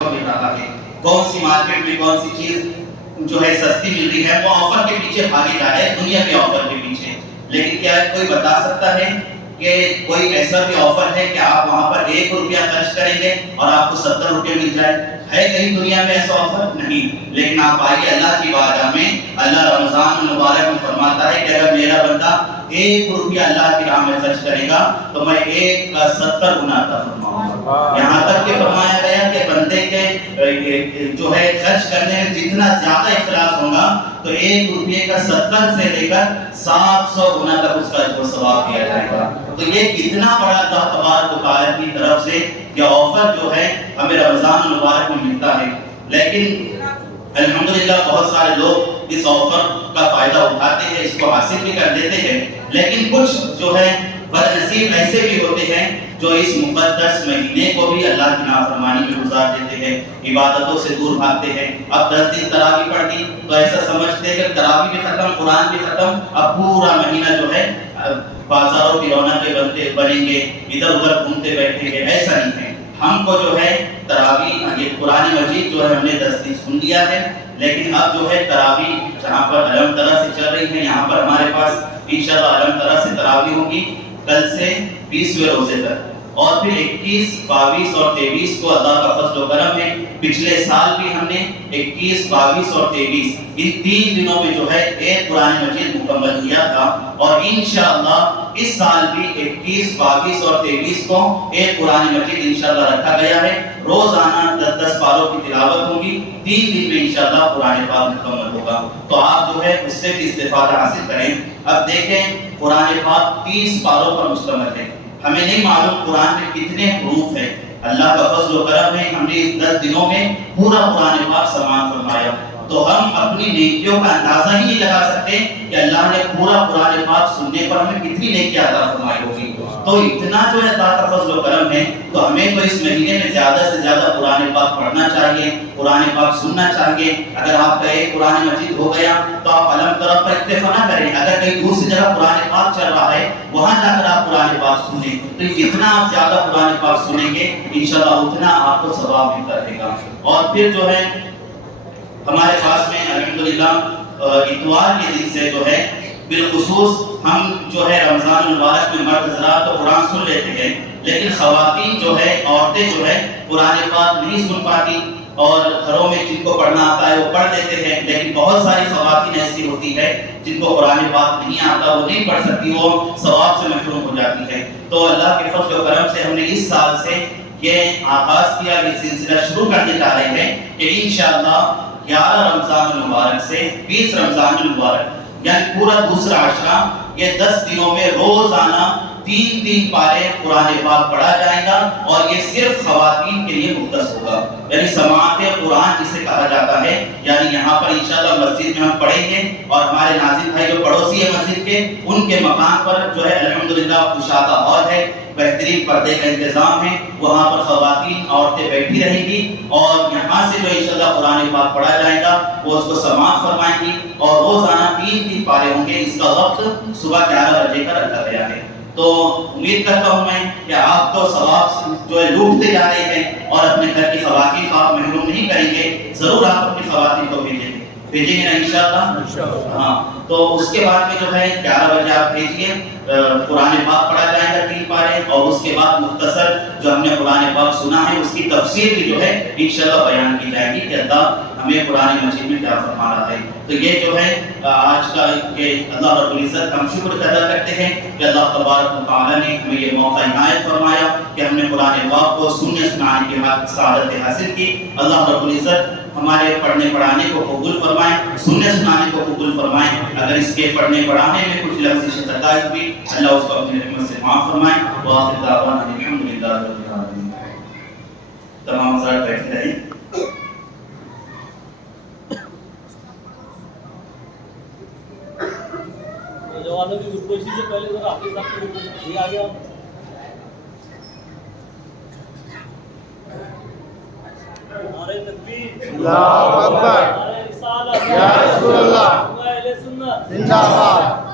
مل رہا ہے، کون سی مارکیٹ میں کون سی چیز جو ہے سستی مل رہی ہے، وہ آفر کے پیچھے بھاگے جا رہے ہیں، دنیا کے آفر کے پیچھے. لیکن کیا کوئی بتا سکتا ہے کہ کوئی ایسا بھی آفر ہے کہ آپ وہاں پر 1 روپیہ خرچ کریں گے اور آپ کو 70 روپے مل جائے؟ ہے کہیں دنیا میں ایسا آفر؟ نہیں. لیکن آپ آئیے اللہ کی بارگاہ میں، اللہ رمضان المبارک میں فرماتا ہے کہ اگر میرا بندہ 1 روپیہ اللہ کی راہ میں خرچ کرے گا تو میں 1 کا 70 گنا عطا فرماؤں گا. یہاں تک کہ فرمایا گیا کہ بندے کے جو ہے خرچ کرنے میں جتنا زیادہ اخلاص ہوگا تو 1 روپیے کا 70 سے لے کر 700 گنا تک اس کا جو ثواب دیا جائے گا. تو یہ کتنا بڑا اللہ تبارک و تعالیٰ کی طرف سے یہ آفر جو ہے ہمیں رمضان المبارک میں ملتا ہے. لیکن الحمدللہ بہت سارے لوگ اس آفر کا فائدہ اٹھاتے ہیں، اس کو حاصل بھی کر دیتے ہیں. لیکن کچھ جو ہے بد نصیب ایسے بھی ہوتے ہیں جو اس مقدس مہینے کو بھی اللہ کی نافرمانی میں گزار دیتے ہیں، عبادتوں سے دور بھاگتے ہیں. اب 10 دن تراویح پڑھ دی تو ایسا سمجھتے ہیں کہ تراویح بھی ختم، قرآن بھی ختم، اب پورا مہینہ جو ہے بازاروں کی رونقیں بنیں گے، ادھر ادھر گھومتے بیٹھیں گے. ایسا نہیں ہے. ہم کو جو ہے تراویح، یہ قرآن مجید جو ہے ہم نے 10 دن سن لیا ہے، لیکن اب جو ہے تراویح جہاں پر علم طرح سے چل رہی ہے، یہاں پر ہمارے پاس انشاءاللہ علم طرح سے تراویح ہوگی کل سے 20ویں روزے تک، اور پھر 21، 22 اور 23 کو اللہ کا فضل و کرم ہے. پچھلے سال بھی ہم نے 21، 22 اور 23 ان 3 دنوں میں جو ہے ایک قرآن مجید مکمل کیا تھا، اور انشاءاللہ اس سال بھی 21، 22 اور 23 کو ایک قرآن مجید انشاءاللہ رکھا گیا ہے. روزانہ 10 پاروں کی تلاوت ہوگی، 3 دن میں انشاءاللہ قرآن پاک مکمل ہوگا. تو آپ جو ہے اس سے بھی استفادہ حاصل کریں. اب دیکھیں قرآن پاک 30 پاروں پر مشتمل ہے. ہمیں نہیں معلوم قرآن میں کتنے حروف ہیں. اللہ کا فضل و کرم ہے، ہم نے اس 10 دنوں میں پورا قرآن پاک سماعت فرمایا. تو ہم اپنی نیکیوں کا اندازہ ہی نہیں لگا سکتے کہ اللہ نے پورا قرآن پاک سننے پر ہمیں کتنی نیکیاں عطا فرمائی ہوگی. تو اتنا جو ہے اللہ کا فضل و کرم ہے، تو ہمیں تو اس مہینے میں زیادہ سے زیادہ قرآن پاک پڑھنا چاہیے، قرآن پاک سننا چاہیے. اگر آپ کا ایک قرآن مجید ہو گیا تو آپ علم طرف پر اکتفا نہ کریں. اگر کہیں دوسری جگہ قرآن پاک چل رہا ہے وہاں جا کر آپ قرآن پاک سنیں، تو جتنا آپ زیادہ قرآن پاک سنیں گے انشاءاللہ اتنا آپ کو ثواب ملتا رہے گا. اور پھر جو ہے ہمارے پاس میں الحمدللہ اتوار کے دن سے جو ہے بالخصوص ہم جو ہے رمضان المبارک میں مرد حضرات تو قرآن سن لیتے ہیں، لیکن خواتین جو ہے، عورتیں جو ہے قرآن پاک نہیں سن پاتی، اور گھروں میں جن کو پڑھنا آتا ہے وہ پڑھ دیتے ہیں. لیکن بہت ساری خواتین ایسی ہوتی ہے جن کو قرآن پاک نہیں آتا، وہ نہیں پڑھ سکتی، وہ ثواب سے محروم ہو جاتی ہے. تو اللہ کے فضل و کرم سے ہم نے اس سال سے یہ آغاز کیا، یہ سلسلہ شروع کرنے جا رہے ہیں کہ انشاءاللہ 11 رمضان المبارک سے 20 رمضان المبارک یعنی پورا دوسرا عشرہ، یہ 10 دنوں میں روزانہ 3 پارے قرآن پاک پڑھا جائے گا، اور یہ صرف خواتین کے لیے مختص ہوگا. یعنی سماعت قرآن جسے کہا جاتا ہے، یعنی یہاں پر انشاءاللہ مسجد میں ہم پڑھیں گے، اور ہمارے ناظرین بھائی جو پڑوسی ہیں مسجد کے، ان کے مکان پر جو ہے الحمدللہ کشادہ ہال ہے، بہترین پردے کا انتظام ہے، وہاں پر خواتین عورتیں بیٹھی رہیں گی، اور یہاں سے جو انشاءاللہ قرآن پاک پڑھا جائے گا وہ اس کو سماعت فرمائیں گی، اور روزانہ 3 پارے ہوں گے. اس کا وقت صبح 11 بجے کا رکھا گیا ہے. تو امید کرتا ہوں میں کہ آپ تو ثواب جو ہے لوٹتے جا رہے ہیں، اور اپنے گھر کی خواتین کو آپ محروم نہیں کریں گے. ضرور آپ اپنی خواتین کو بھیجیں گے نا انشاءاللہ. ہاں، تو اس کے بعد میں جو ہے 11 بجے آپ بھیجیے، قرآن پاک پڑھا جائے گا 3 پارے، اور اس کے بعد مختصر جو ہم نے قرآن پاک سنا ہے اس کی تفسیر بھی جو ہے انشاءاللہ بیان کی جائے گی کہ اللہ ہمیں قرآن مجید میں کیا فرما رہا ہے. تو یہ جو ہے آج کا یہ اللہ رب العزت ہم شکر ادا کرتے ہیں کہ اللہ تبارک و تعالیٰ نے ہمیں یہ موقع عنایت فرمایا کہ ہم نے قرآن پاک کو سننے سنانے کے بعد سعادت حاصل کی. اللہ رب العزت ہمارے پڑھنے پڑھانے کو قبول فرمائیں، سننے سنانے کو قبول فرمائیں. اگر اس کے پڑھنے پڑھانے میں کچھ لفظ خطائی ہوئی، اللہ اس کو اپنی رحمت سے معاف فرمائیں. وآخر دعوانا الحمدللہ رب العالمین. تمام حضرات بیٹھے رہیں. جوانوں کی گروپوشی سے پہلے ذرا حافظ صاحب کو آ گیا. نعرہ تکبیر، اللہ اکبر، نعرہ رسالت، یا رسول اللہ، اہل سنت زندہ باد.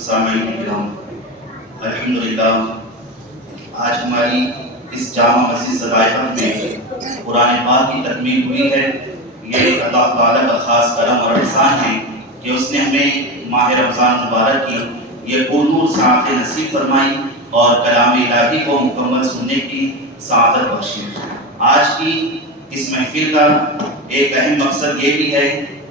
سامعین کرام، الحمدللہ آج ہماری اس جامع مسجد صدائقت میں قرآن پاک کی تکمیل ہوئی ہے۔ یہ اللہ تعالیٰ کا خاص کرم اور احسان ہے کہ اس نے ہمیں ماہ رمضان مبارک کی یہ پرنور سعادت نصیب فرمائی اور کلام الہی کو مکمل سننے کی سعادت بخشی۔ آج کی اس محفل کا ایک اہم مقصد یہ بھی ہے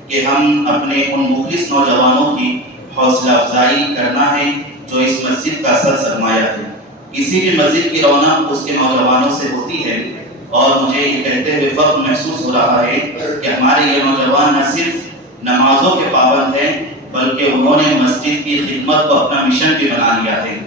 کہ ہم اپنے ان مخلص نوجوانوں کی حوصلہ افزائی کرنا ہے جو اس مسجد کا اصل سرمایہ ہے۔ کسی بھی مسجد کی رونق اس کے نوجوانوں سے ہوتی ہے، اور مجھے یہ کہتے ہوئے فخر محسوس ہو رہا ہے کہ ہمارے یہ نوجوان نہ صرف نمازوں کے پابند ہیں بلکہ انہوں نے مسجد کی خدمت کو اپنا مشن بھی بنا لیا ہے،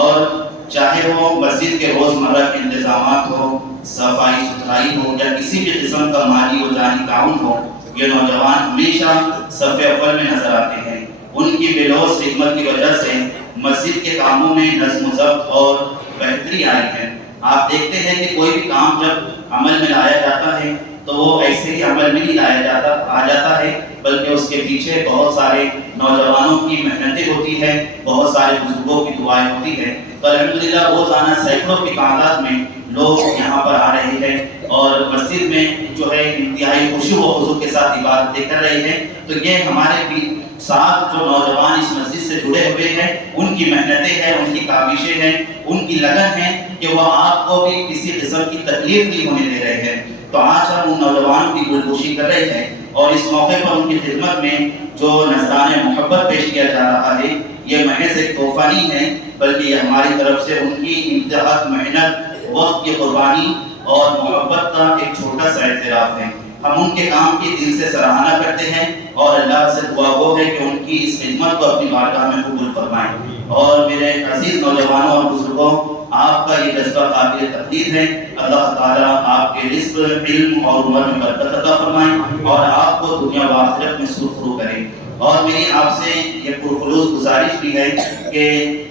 اور چاہے وہ مسجد کے روزمرہ کے انتظامات ہو، صفائی ستھرائی ہو یا کسی بھی قسم کا مالی و جانی تعاون ہو، یہ نوجوان ہمیشہ صف اول میں نظر آتے ہیں۔ ان کی بے لوث خدمت کی وجہ سے مسجد کے کاموں میں نظم و ضبط اور بہتری آئی ہے۔ آپ دیکھتے ہیں کہ کوئی بھی کام جب عمل میں لایا جاتا ہے تو وہ ایسے ہی عمل میں نہیں آ جاتا ہے، بلکہ اس کے پیچھے بہت سارے نوجوانوں کی محنتیں ہوتی ہیں، بہت سارے بزرگوں کی دعائیں ہوتی ہیں۔ تو الحمدللہ روزانہ سینکڑوں کی تعداد میں لوگ یہاں پر آ رہے ہیں اور مسجد میں جو ہے انتہائی خشوع و خضوع کے ساتھ عبادتیں کر رہے ہیں۔ تو یہ ہمارے بھی ساتھ جو نوجوان اس مسجد سے جڑے ہوئے ہیں، ان کی محنتیں ہیں، ان کی کاوشیں ہیں، ان کی لگن ہے کہ وہ آپ کو بھی کسی قسم کی تکلیف نہیں ہونے دے رہے ہیں۔ تو آج ہم ان نوجوانوں کی گلگوشی کر رہے ہیں، اور اس موقع پر ان کی خدمت میں جو نذرانہ محبت پیش کیا جا رہا ہے، یہ محض ایک تحفہ نہیں ہے بلکہ یہ ہماری طرف سے ان کی انتہا محنت، وقت کی قربانی اور محبت کا ایک چھوٹا سا اعتراف ہے۔ ہم ان کے کام کی دل سے سراہنا کرتے ہیں اور اللہ سے دعا وہ ہے کہ ان کی اس خدمت کو اپنی بارگاہ میں قبول فرمائیں۔ اور میرے عزیز نوجوانوں اور بزرگوں، آپ کا یہ جذبہ قابل تقدیر ہے۔ اللہ تعالیٰ آپ کے رزق، علم اور عمر میں برکت عطا فرمائیں اور آپ کو دنیا و آخرت میں سرخرو کریں۔ اور میری آپ سے یہ پرخلوص گزارش بھی ہے کہ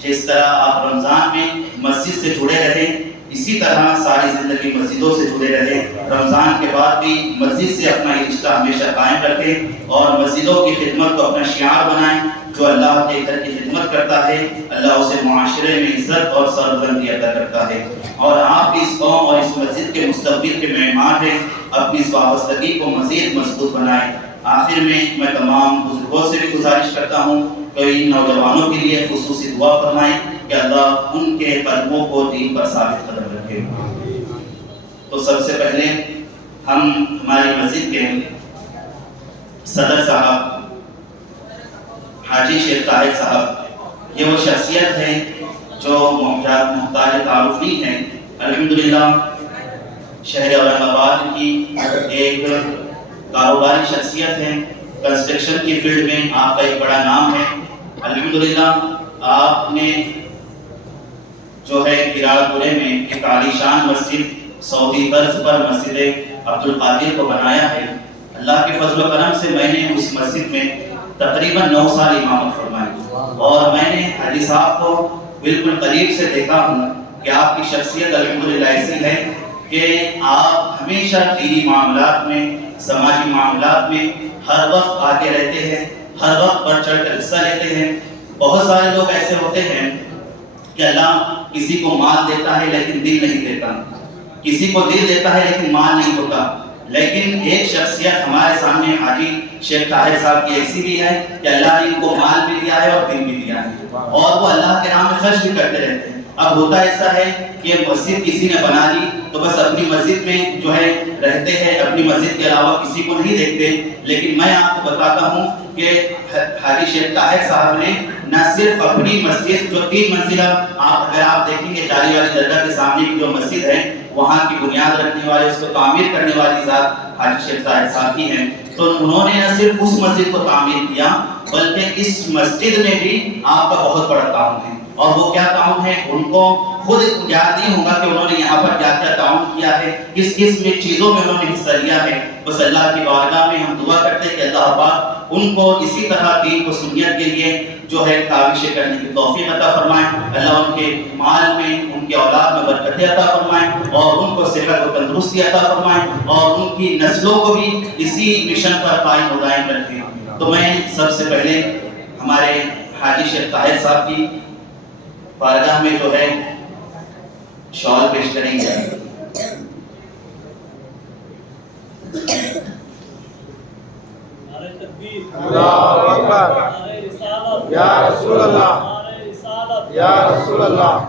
جس طرح آپ رمضان میں مسجد سے جڑے رہیں، اسی طرح ساری زندگی مسجدوں سے جڑے رہیں۔ رمضان کے بعد بھی مسجد سے اپنا رشتہ ہمیشہ قائم رکھیں اور مسجدوں کی خدمت کو اپنا شعار بنائیں۔ جو اللہ کے گھر کی خدمت کرتا ہے، اللہ اسے معاشرے میں عزت اور سربلندی عطا کرتا ہے۔ اور آپ بھی اس قوم اور اس مسجد کے مستقبل کے معمار ہیں، اپنی اس وابستگی کو مزید مضبوط بنائیں۔ آخر میں تمام بزرگوں سے بھی گزارش کرتا ہوں کہ ان نوجوانوں کے لیے خصوصی دعا فرمائیں کہ اللہ ان کے قدموں کو دین پر ثابت قدم رکھے۔ تو سب سے پہلے ہم ہماری مسجد کے صدر صاحب حاجی شیخ طاہر صاحب، یہ وہ شخصیت ہے جو محتاج تعارف نہیں ہے۔ الحمدللہ شہر اورنگ آباد کی ایک کاروباری شخصیت ہے، کنسٹرکشن کی فیلڈ میں آپ کا ایک بڑا نام ہے۔ الحمدللہ آپ نے جو ہے کرالپورے میں ایک عالیشان مسجد سعودی طرز پر مسجد عبدالقادر کو بنایا ہے۔ اللہ کے فضل و کرم سے میں نے اس مسجد میں تقریباً 9 سال امامت فرمائی، اور میں نے حاجی صاحب کو بالکل قریب سے دیکھا ہوں کہ آپ کی شخصیت الحمدللہ ایسی ہے کہ آپ ہمیشہ دینی معاملات میں، سماجی معاملات میں ہر وقت آگے رہتے ہیں، ہر وقت بڑھ چڑھ کر حصہ لیتے ہیں۔ بہت سارے لوگ ایسے ہوتے ہیں کہ اللہ کسی کو مال دیتا ہے لیکن دل نہیں دیتا، کسی کو دل دیتا ہے لیکن مال نہیں ہوتا، لیکن ایک شخصیت ہمارے سامنے حاجی شیخ طاہر صاحب کی ایسی بھی ہے کہ اللہ نے ان کو مال بھی دیا ہے اور دل بھی دیا ہے، اور وہ اللہ کے نام میں خرچ بھی کرتے رہتے ہیں۔ اب ہوتا ایسا ہے کہ مسجد کسی نے بنا لی تو بس اپنی مسجد میں جو ہے رہتے ہیں، اپنی مسجد کے علاوہ کسی کو نہیں دیکھتے، لیکن میں آپ کو بتاتا ہوں کہ حاجی شیخ طاہر صاحب نے نہ صرف اپنی مسجد جو 3 منزلہ، اگر آپ دیکھیں گے جاری والی درگاہ کے سامنے کی جو مسجد ہے، وہاں کی بنیاد رکھنے والے، اس کو تعمیر کرنے والی ذات حاجی شیخ طاہر صاحب ہی ہیں۔ تو انہوں نے نہ صرف اس مسجد کو تعمیر کیا بلکہ اس مسجد میں بھی آپ کا بہت بڑا تعاون ہے۔ اور وہ کیا تعاون ہے ان کو خود یاد نہیں ہوگا کہ انہوں نے یہاں پر کیا کیا تعاون کیا ہے، کس کس میں چیزوں میں انہوں نے حصہ لیا ہے۔ بس اللہ کی بارگاہ میں ہم دعا کرتے ہیں کہ اللہ پاک ان کو اسی طرح دین کو سنت کے لیے جو ہے کاوشیں کرنے کی توفیق عطا فرمائیں۔ اللہ ان کے مال میں، ان کے اولاد میں برکت عطا فرمائیں اور ان کو صحت و تندرستی عطا فرمائیں اور ان کی نسلوں کو بھی اسی مشن پر قائم و دائم رکھیں۔ تو میں سب سے پہلے ہمارے حاجی شیخ طاہر صاحب کی بارگاہ میں جو ہے شال پیش کریں گے. نعرہ تکبیر، اللہ اکبر. نعرہ رسالت، یا رسول اللہ. نعرہ رسالت، یا رسول اللہ.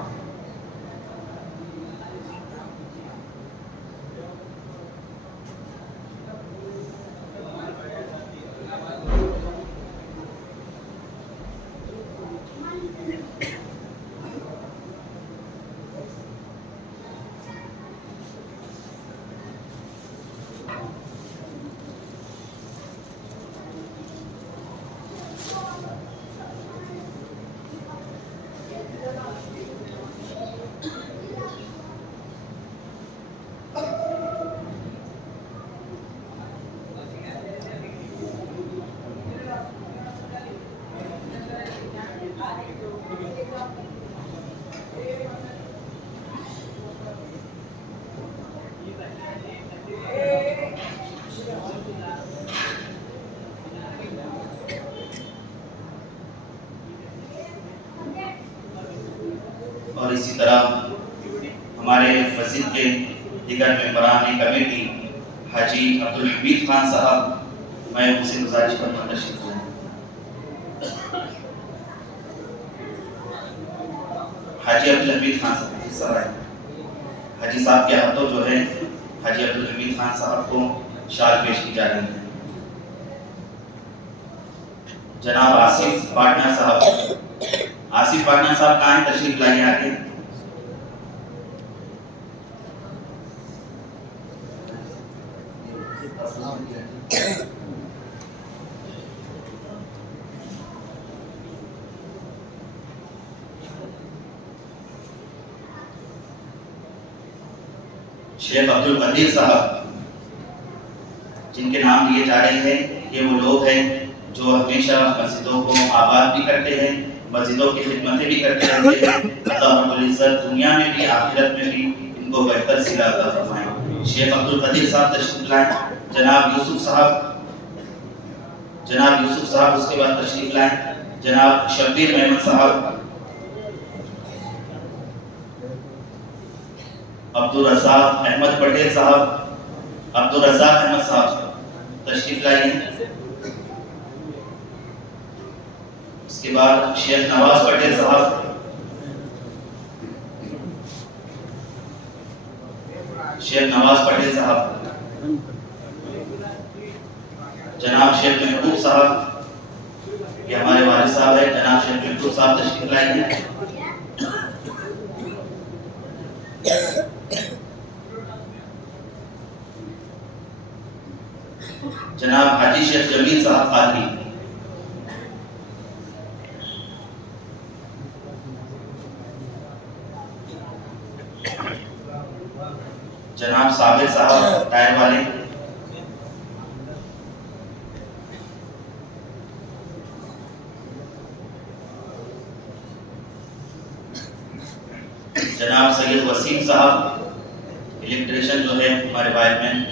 اور اسی طرح ہمارے مسجد کے دیگر ممبران کمیٹی حاجی عبدالحمید خان صاحب، میں ان سے گزارش کرتا ہوں تشریف لائیں. حاجی عبدالحمید خان صاحب اس طرح حاجی صاحب کے ہاتھوں جو ہے حاجی عبدالحمید خان صاحب کو شال پیش کی جا رہی ہے. جناب آصف پاٹنر صاحب، آصف پاٹنر صاحب کہاں ہیں؟ تشریف لائیے آگے. شیخ عبدالقدیر صاحب، جن کے نام لیے جا رہے ہیں، یہ وہ لوگ ہیں جو ہمیشہ مسجدوں کو آباد بھی کرتے ہیں، مسجدوں کی خدمتیں بھی کرتے رہتے ہیں. اللہ رب العزت دنیا میں بھی آخرت میں بھی ان کو بہتر صلہ عطا فرمائے. شیخ عبدالقدیر صاحب تشریف لائیں. جناب یوسف صاحب اس کے بعد تشریف لائیں. جناب شبیر احمد صاحب، عبدالرزاق احمد پٹیل صاحب، عبدالرزاق احمد صاحب تشریف لائیں. اس کے بعد شیخ نواز پٹیل صاحب، شیخ نواز پٹیل صاحب، جناب شیخ محبوب صاحب، یہ ہمارے والد صاحب ہیں. جناب شیخ محبوب صاحب تشریف لائیں. جناب حاجی شیخ جمیل صاحب قادری، جناب صابر صاحب ٹائر والے، جناب سید وسیم صاحب الیکٹریشن جو ہے ہمارے وائر مین،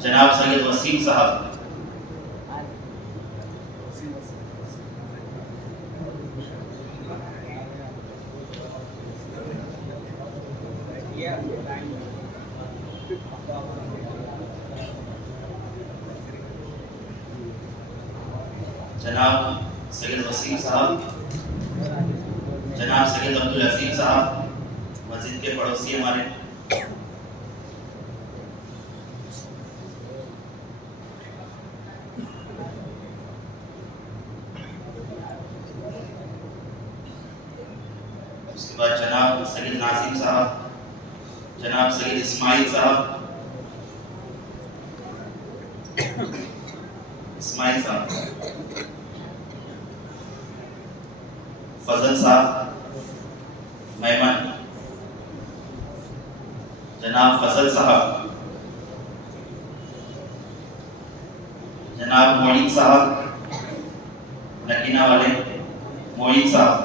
جناب سید وسیم صاحب، جناب سید وسیم صاحب، جناب سید عبدالعظیم صاحب مسجد کے پڑوسی ہمارے، اس کے بعد جناب سید ناظم صاحب، جناب سید اسماعیل صاحب، فضل صاحب میمن، جناب فضل صاحب، جناب معین صاحب نکینہ والے، معین صاحب،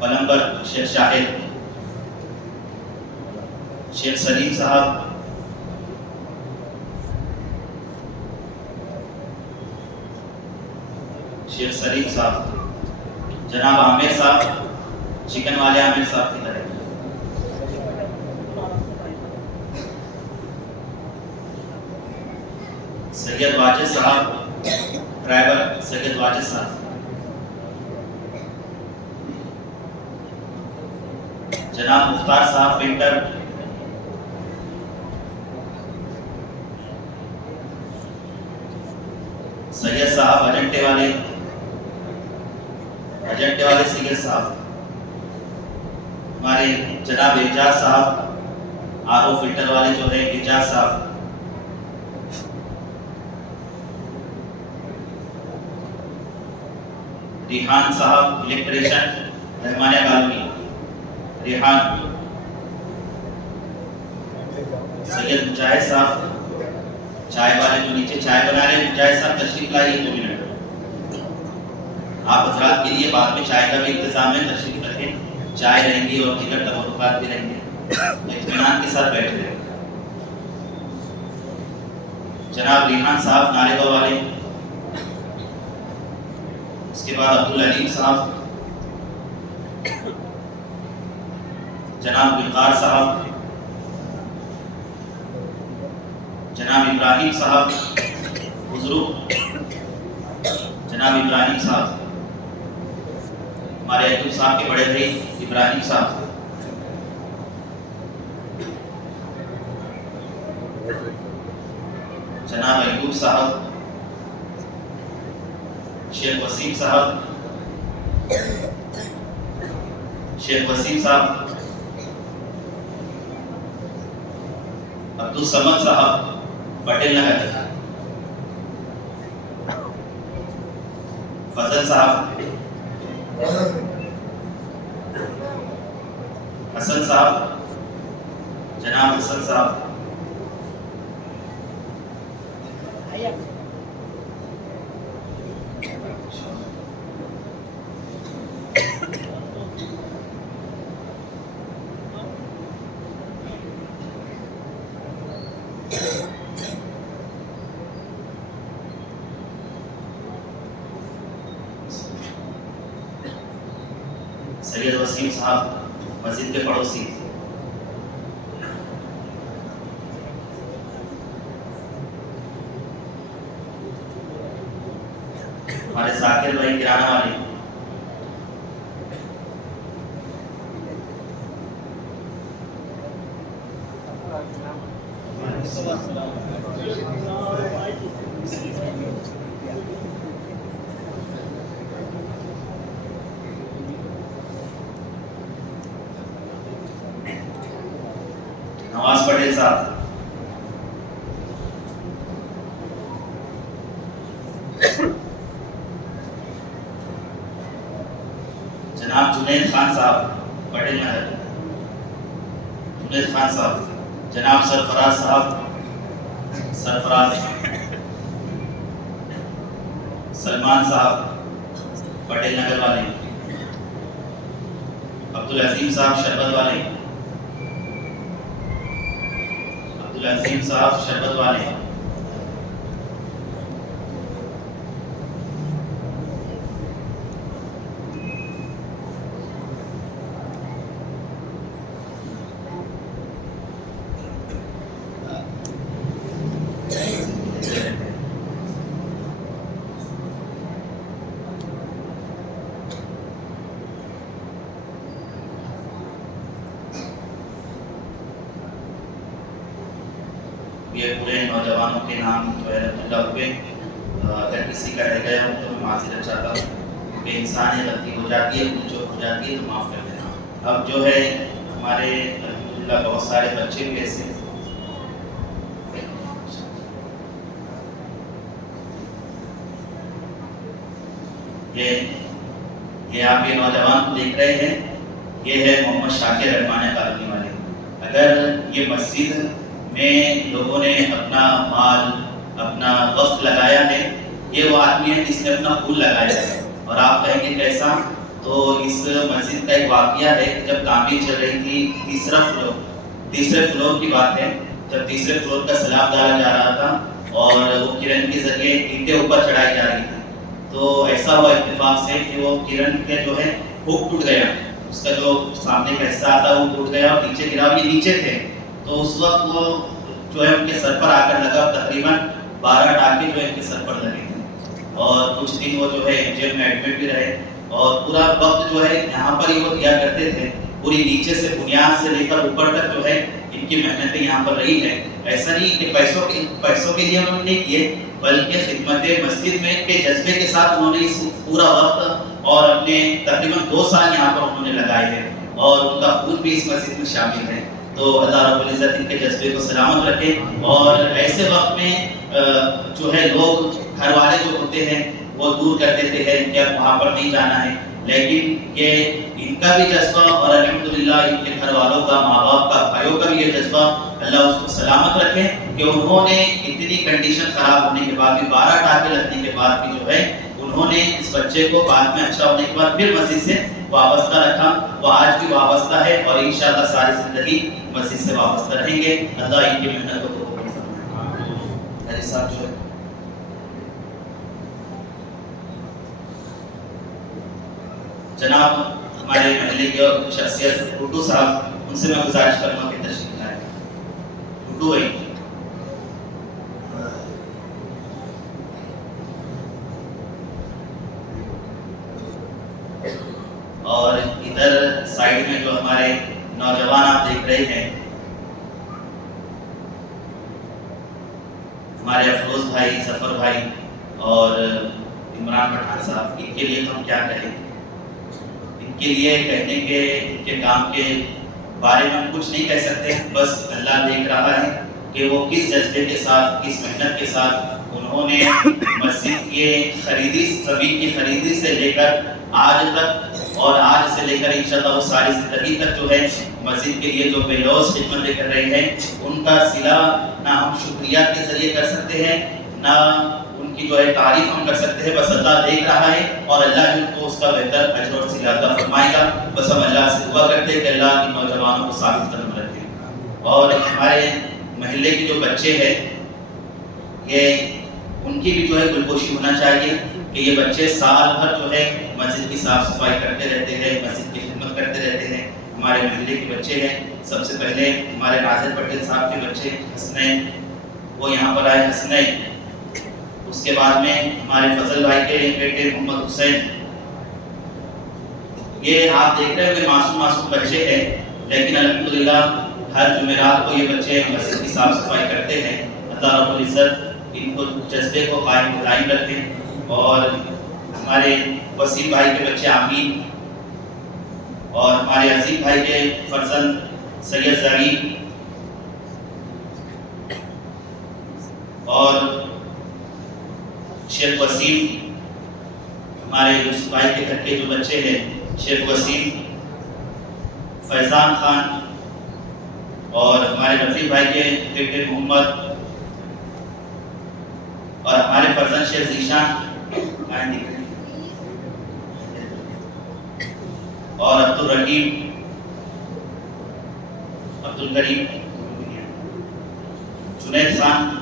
پلمبر شیخ شاہد، شیخ سلیم صاحب، شیخ سلیم صاحب، جناب عامر صاحب، چکن والے عامر صاحب کی طرف، سید واجد صاحب، ڈرائیور سید واجد صاحب، جناب مختار صاحب پینٹر، سید صاحب اجنٹے والے سید صاحب، ہمارے جناب اعجاز صاحب آر او فلٹر والے جو ہے اعجاز صاحب، ریحان صاحب الیکٹریشن رحمانیہ کالونی، ریحان، سید مجاہد صاحب چائے والے جو نیچے چائے بنا رہے ہیں، مجاہد صاحب تشریف لائیے 2 منٹ، آپ حضرات کے لیے بعد میں چائے کا بھی انتظام ہے، تشریف رکھیں، چائے رہیں گی اور دیگر تبرکات بھی رہیں گے، اطمینان کے ساتھ بیٹھے رہیں۔ جناب ریحان صاحب ناریگا والے، اس کے بعد عبدالعلیم صاحب، جناب وقار صاحب، جناب ابراہیم صاحب بزرگ، جناب ابراہیم صاحب، ہمارے ایوب صاحب کے بڑے بھائی ابراہیم صاحب، جناب ایوب صاحب، شیخ وسیم صاحب، عبدالصمد صاحب پٹیل نگر، فضل صاحب، حسن صاحب، جناب حسن صاحب، سید وسیم صاحب مسجد کے پڑوسی، ہمارے ذاکر بھائی کرانہ والے، نواز پٹیل صاحب، جناب جنید خان صاحب پٹیل نگر، جنید خان صاحب، جناب سرفراز صاحب، سلمان صاحب پٹیل نگر والے، عبدالعظیم صاحب شربت والے، یہ پورے نوجوانوں کے نام جو ہے عبداللہ ہوئے، اگر کسی کا رہ گیا ہوں تو میں معذرت چاہتا ہوں، کیونکہ انسان یہ غلطی ہو جاتی ہے، کچھ ہو جاتی ہے تو معاف کر دینا۔ اب جو ہے ہمارے الحمدللہ بہت سارے بچے بھی ایسے ہیں، یہ آپ یہ نوجوان کو دیکھ رہے ہیں، یہ ہے محمد شاکر رحمانیہ کالونی والے۔ اگر یہ مسجد میں لوگوں نے اپنا مال اپنا وقت لگایا ہے، یہ وہ آدمی ہے جس نے اپنا پھول لگایا ہے، اور آپ کہیں گے کیسا؟ تو اس مسجد کا ایک واقعہ ہے کہ جب تعمیر چل رہی تھی تیسرے فلور کی بات ہے، جب تیسرے فلور کا سلاب ڈالا جا رہا تھا اور وہ کرن کے ذریعے اینٹیں اوپر چڑھائی جا رہی تھی، تو ایسا ہوا اتفاق سے کہ وہ کرن کا جو ہے ہک ٹوٹ گیا، اس کا جو سامنے کا حصہ آتا وہ ٹوٹ گیا اور نیچے گرا، یہ نیچے تھے، تو اس وقت وہ جو ہے ان کے سر پر آ کر لگا، تقریباً 12 ٹانکے جو ہے ان کے سر پر لگے تھے اور کچھ دن وہ جو ہے جیل میں ایڈمٹ بھی رہے اور پورا وقت جو ہے یہاں پر ہی وہ دیا کرتے تھے، پوری نیچے سے بنیاد سے لے کر اوپر تک جو ہے ان کی محنتیں یہاں پر رہی ہے۔ ایسا نہیں کہ پیسوں کے لیے انہوں نے نہیں کیے، بلکہ خدمت مسجد میں کے جذبے کے ساتھ انہوں نے اس پورا وقت اور اپنے تقریباً 2 سال یہاں پر انہوں نے لگائے ہیں اور ان کا خود بھی اس مسجد میں شامل ہے۔ تو اللہ رب العزت ان کے جذبے کو سلامت رکھے اور ایسے وقت میں جو ہے لوگ گھر والے جو ہوتے ہیں وہ دور کر دیتے ہیں کہ اب وہاں پر نہیں جانا ہے، لیکن یہ ان کا بھی جذبہ اور الحمدللہ ان کے گھر والوں کا، ماں باپ کا، بھائیوں کا بھی یہ جذبہ، اللہ اس کو سلامت رکھے کہ انہوں نے اتنی کنڈیشن خراب ہونے کے بعد بھی 12 ٹانکے لگنے کے بعد بھی جو ہے انہوں نے اس بچے کو بعد میں اچھا ہونے کے بعد پھر مسجد سے وابستہ رکھا، وہ آج بھی وابستہ ہے اور انشاءاللہ ساری زندگی مسجد سے وابستہ رہیں گے۔ اللہ ان کی محنت کو قبول فرمائے۔ صاحب جو ہے جناب ہمارے محلے کی اور شخصیت ٹوٹو صاحب، ان سے میں گزارش کروں گا کہ تشریف لائیں۔ ٹوٹو بھائی اور ادھر سائیڈ میں جو ہمارے نوجوان آپ دیکھ رہے ہیں، ہمارے افروز بھائی، ظفر بھائی اور عمران پٹھان صاحب، ان کے لیے تو ہم کیا کہیں، ان کے لیے کہنے کے ان کے کام کے بارے میں ہم کچھ نہیں کہہ سکتے، بس اللہ دیکھ رہا ہے کہ وہ کس جذبے کے ساتھ، کس محنت کے ساتھ انہوں نے مسجد کی خریدی، زمین کی خریدی سے لے کر آج تک اور آج سے لے کر انشاءاللہ وہ ساری زندگی تک جو ہے مسجد کے لیے جو بے لوث خدمتیں کر رہے ہیں، ان کا صلہ نہ ہم شکریہ کے ذریعے کر سکتے ہیں، نہ ان کی جو ہے تعریف ہم کر سکتے ہیں، بس اللہ دیکھ رہا ہے اور اللہ ان کو اس کا بہتر اجر اور صلہ عطا فرمائے گا۔ بس ہم اللہ سے دعا کرتے ہیں کہ اللہ ان نوجوانوں کو ثابت قدم رکھے۔ اور ہمارے محلے کے جو بچے ہیں، یہ ان کی بھی جو ہے گلپوشی ہونا چاہیے کہ یہ بچے سال بھر جو ہے مسجد کی صاف صفائی کرتے رہتے ہیں، مسجد کی خدمت کرتے رہتے ہیں۔ ہمارے محلے کے بچے ہیں، سب سے پہلے ہمارے ناصر پٹیل صاحب کے بچے حسنین، وہ یہاں پر آئے حسنین، اس کے بعد میں ہمارے فضل بھائی کے بیٹے محمد حسین، یہ آپ دیکھ رہے ہوئے معصوم بچے ہیں، لیکن الحمدللہ ہر جمعرات کو یہ بچے مسجد کی صاف صفائی کرتے ہیں۔ اللہ رب العزت ان کو جذبے کو قائم رکھیں۔ اور ہمارے وسیم بھائی کے بچے آمین اور ہمارے عظیم بھائی کے فرزند سید زرین اور شیخ وسیم، ہمارے یوسف بھائی کے گھر کے جو بچے ہیں، شیخ وسیم، فیضان خان اور ہمارے رفیق بھائی کے بیٹے محمد اور ہمارے فرزند شیخ ذیشان اور عبدالرحیم، عبدالکریم، جنید خان،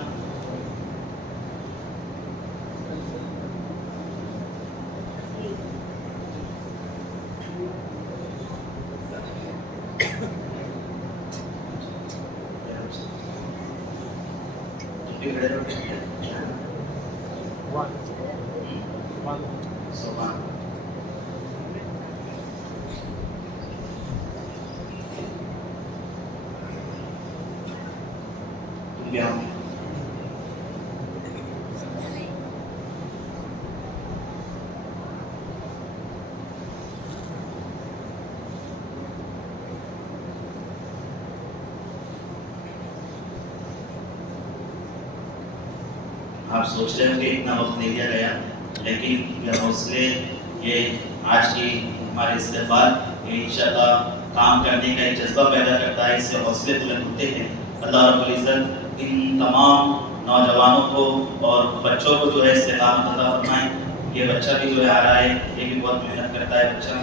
آپ سوچ رہے ہوں کہ اتنا وقت دے دیا گیا، لیکن یہ حوصلے، یہ آج کی ہمارے استقبال انشاءاللہ کام کرنے کا ایک جذبہ پیدا کرتا ہے، اس سے حوصلے بلند ہوتے ہیں۔ اللہ رب العزت ان تمام نوجوانوں کو اور بچوں کو جو ہے استقامت عطا فرمائیں۔ یہ بچہ بھی جو ہے آ رہا ہے، یہ بھی بہت محنت کرتا ہے بچہ،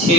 6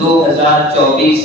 2024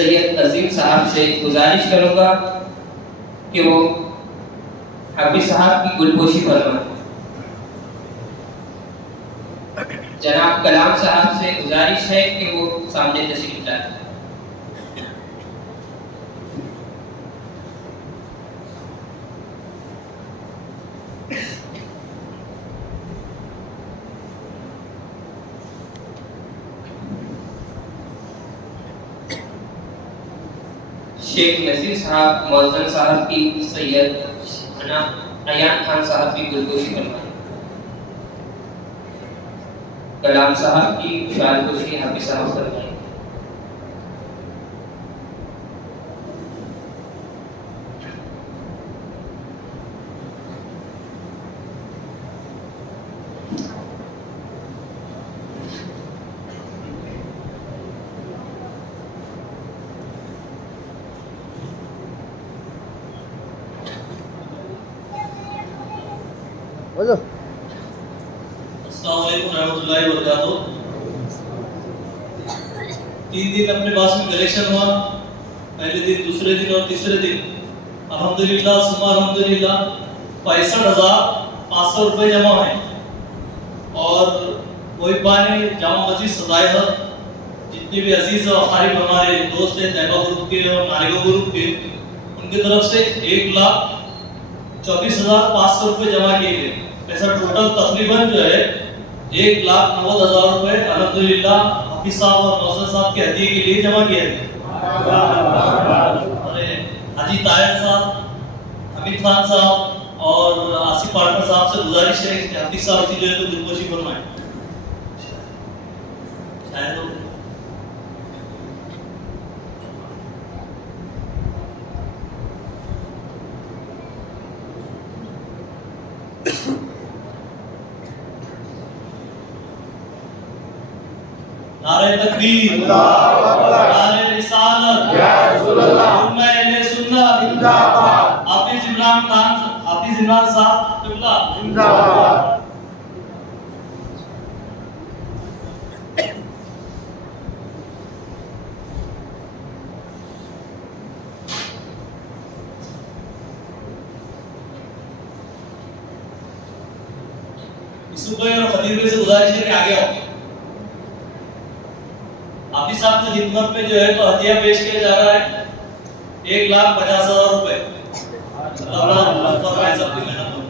سید عظیم صاحب سے گزارش کروں گا کہ وہ حافظ صاحب کی گلپوشی فرمائیں۔ جناب کلام صاحب سے گزارش ہے کہ وہ سامنے تشریف لائیں۔ شیخ نصیر صاحب معظم صاحب کی سید ایان خان صاحب کی گلگوشی فرمائیں۔ کلام صاحب کی شعر گوشی حافظ صاحب فرمائیں۔ بولو السلام علیکم ورحمۃ اللہ وبرکاتہ۔ 3 دن اپنے پاس میں کلیکشن ہوا، پہلے دن، دوسرے دن اور تیسرے دن الحمدللہ ثم الحمدللہ 65,500 روپے جمع ہیں۔ اور کوئی پانی جامع مسجد سدائے جتنے بھی عزیز و اقارب ہمارے دوست ہیں طیبہ گروپ کے اور ناریگا گروپ کے، ان کی طرف سے 1,24,500 روپے جمع کیے گئے۔ ایسا ٹوٹل تقریباً جو ہے 1,90,000 روپے الحمدللہ حافظ صاحب اور نوزر صاحب کے ہدیے کے لیے جمع کیا گیا۔ حاجی طاہر صاحب، حمید خان صاحب اور آصف پارٹنر صاحب سے گزارش ہے کہ حافظ صاحب کی جو ہے تو دلگوشی فرمائیں۔ نعرہ تکبیر، اللہ اکبر، نعرہ رسالت، یا رسول اللہ، امہ اہل سنت زندہ باد، حافظ عمران خان، حافظ عمران صاحب قبلہ زندہ باد۔ یوسف بھائی اور خدیر بھائی سے گزارش ہے کہ آگے آؤ۔ حافظ صاحب کی خدمت میں جو ہے تو ہدیہ پیش کیا جا رہا ہے 1,50,000 روپے۔ اللہ فرمائے سب کی محنت ہو۔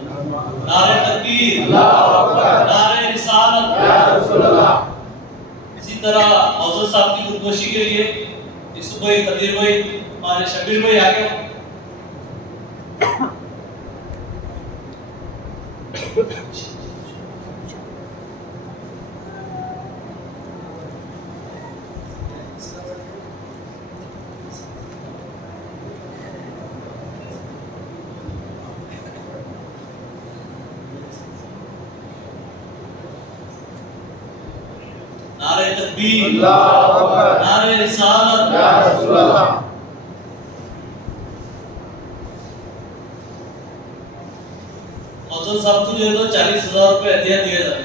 نعرہ تکبیر، اللہ اکبر، نعرہ رسالت، یا رسول اللہ۔ اسی طرح معزز صاحب کی خودکشی کے لیے یوسف بھائی، خدیر بھائی، ہمارے شبیر بھائی آگے آؤ۔ نعرہ تکبیر، اللہ اکبر، نعرہ رسالت، یا رسول اللہ۔ معزز صاحب کو جو ہے تو 40,000 روپے ہدیہ دیا جائے۔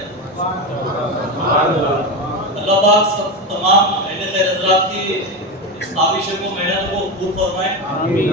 اللہ پاک سب تمام اہل خیر حضرات کی اس کاوشوں کو، محنت کو قبول فرمائے۔ آمین۔